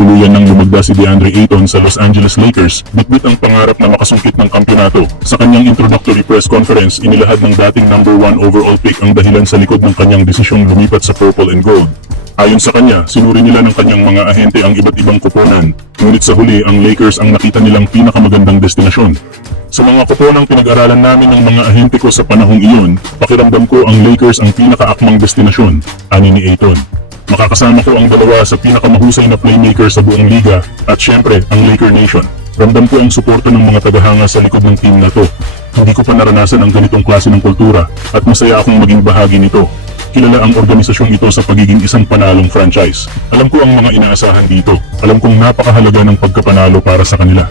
tuluyan nang lumagda si DeAndre Ayton sa Los Angeles Lakers, bitbit ang pangarap na makasungkit ng kampyonato. Sa kanyang introductory press conference, inilahad ng dating number 1 overall pick ang dahilan sa likod ng kanyang desisyong lumipat sa purple and gold. Ayon sa kanya, sinuri nila ng kanyang mga ahente ang iba't ibang kuponan, ngunit sa huli ang Lakers ang nakita nilang pinakamagandang destinasyon. Sa mga kuponang pinag-aralan namin ng mga ahente ko sa panahong iyon, pakiramdam ko ang Lakers ang pinakaakmang destinasyon, ani ni Ayton. Makakasama ko ang dalawa sa pinakamahusay na playmaker sa buong liga at syempre ang Laker Nation. Ramdam ko ang suporta ng mga tagahanga sa likod ng team na to. Hindi ko pa naranasan ang ganitong klase ng kultura at masaya akong maging bahagi nito. Kilala ang organisasyong ito sa pagiging isang panalong franchise. Alam ko ang mga inaasahan dito. Alam kong napakahalaga ng pagkapanalo para sa kanila.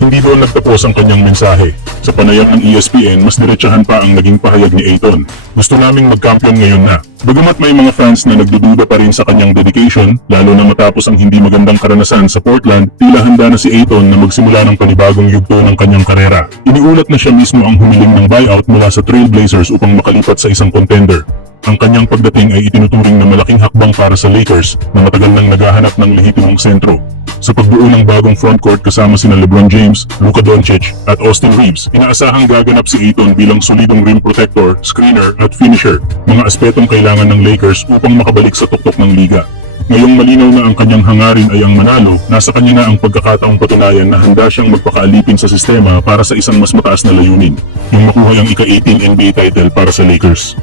Hindi doon nagtapos ang kanyang mensahe. Sa panayam ng ESPN, mas diretsahan pa ang naging pahayag ni Ayton. Gusto naming mag-champion ngayon na. Bagamat may mga fans na nagdududa pa rin sa kanyang dedication, lalo na matapos ang hindi magandang karanasan sa Portland, tila handa na si Ayton na magsimula ng panibagong yugto ng kanyang karera. Iniulat na siya mismo ang humiling ng buyout mula sa Trail Blazers upang makalipat sa isang contender. Ang kanyang pagdating ay itinuturing na malaking hakbang para sa Lakers na matagal nang naghahanap ng lehitimong sentro. Sa pagbuo ng bagong frontcourt kasama sina LeBron James, Luka Doncic at Austin Reeves, inaasahang gaganap si Ayton bilang solidong rim protector, screener at finisher, mga aspetong kailangan ng Lakers upang makabalik sa tuktok ng liga. Ngayong malinaw na ang kanyang hangarin ay ang manalo, nasa kanya na ang pagkakataong patunayan na handa siyang magpakaalipin sa sistema para sa isang mas mataas na layunin, yung makuha ang ika-18 NBA title para sa Lakers.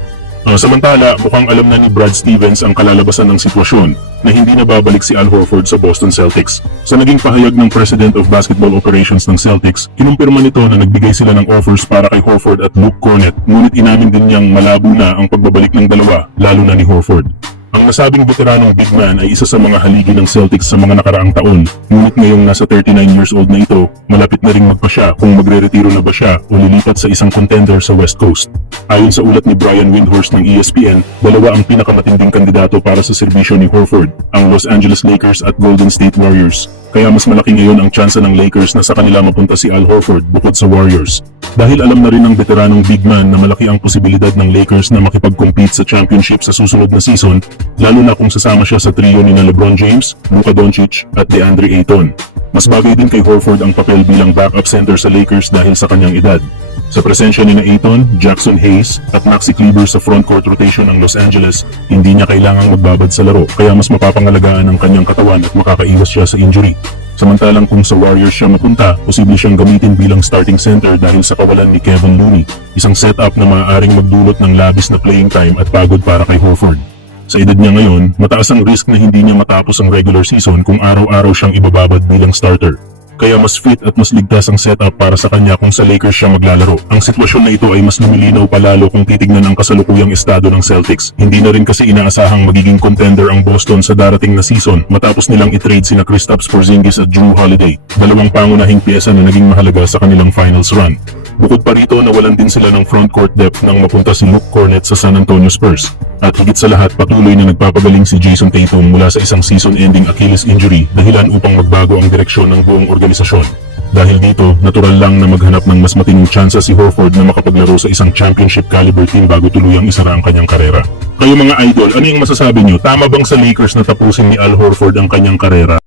Samantala, mukhang alam na ni Brad Stevens ang kalalabasan ng sitwasyon na hindi na babalik si Al Horford sa Boston Celtics. Sa naging pahayag ng President of Basketball Operations ng Celtics, kinumpirma nito na nagbigay sila ng offers para kay Horford at Luke Cornett, ngunit inamin din niyang malabo na ang pagbabalik ng dalawa, lalo na ni Horford. Ang nasabing veteranong big man ay isa sa mga haligi ng Celtics sa mga nakaraang taon, ngunit ngayong nasa 39 years old na ito, malapit na ring magpasya kung magre-retiro na ba siya o lilipat sa isang contender sa West Coast. Ayon sa ulat ni Brian Windhorst ng ESPN, dalawa ang pinakamatinding kandidato para sa serbisyo ni Horford, ang Los Angeles Lakers at Golden State Warriors. Kaya mas malaki ngayon ang tsansa ng Lakers na sa kanila mapunta si Al Horford bukod sa Warriors. Dahil alam na rin ng veteranong big man na malaki ang posibilidad ng Lakers na makipag-compete sa championship sa susunod na season, lalo na kung sasama siya sa trio ni LeBron James, Luka Doncic at DeAndre Ayton. Mas bagay din kay Horford ang papel bilang backup center sa Lakers dahil sa kanyang edad. Sa presensya ni Ayton, Jackson Hayes at Maxi Kleber sa frontcourt rotation ng Los Angeles, hindi niya kailangang magbabad sa laro kaya mas mapapangalagaan ang kanyang katawan at makakaiwas siya sa injury. Samantalang kung sa Warriors siya mapunta, posible siyang gamitin bilang starting center dahil sa kawalan ni Kevin Looney, isang setup na maaaring magdulot ng labis na playing time at pagod para kay Horford. Sa edad niya ngayon, mataas ang risk na hindi niya matapos ang regular season kung araw-araw siyang ibababad bilang starter. Kaya mas fit at mas ligtas ang setup para sa kanya kung sa Lakers siya maglalaro. Ang sitwasyon na ito ay mas lumilinaw palalo kung titignan ang kasalukuyang estado ng Celtics. Hindi na rin kasi inaasahang magiging contender ang Boston sa darating na season matapos nilang i-trade sina Kristaps Porzingis at Jrue Holiday, dalawang pangunahing piyesa na naging mahalaga sa kanilang finals run. Bukod pa rito, nawalan din sila ng frontcourt depth nang mapunta si Luke Cornett sa San Antonio Spurs. At higit sa lahat, patuloy na nagpapagaling si Jason Tatum mula sa isang season-ending Achilles injury, dahilan upang magbago ang direksyon ng buong organisasyon. Dahil dito, natural lang na maghanap ng mas matinong tsansa si Horford na makapaglaro sa isang championship caliber team bago tuluyang isara ang kanyang karera. Kayo mga idol, ano yung masasabi nyo? Tama bang sa Lakers na tapusin ni Al Horford ang kanyang karera?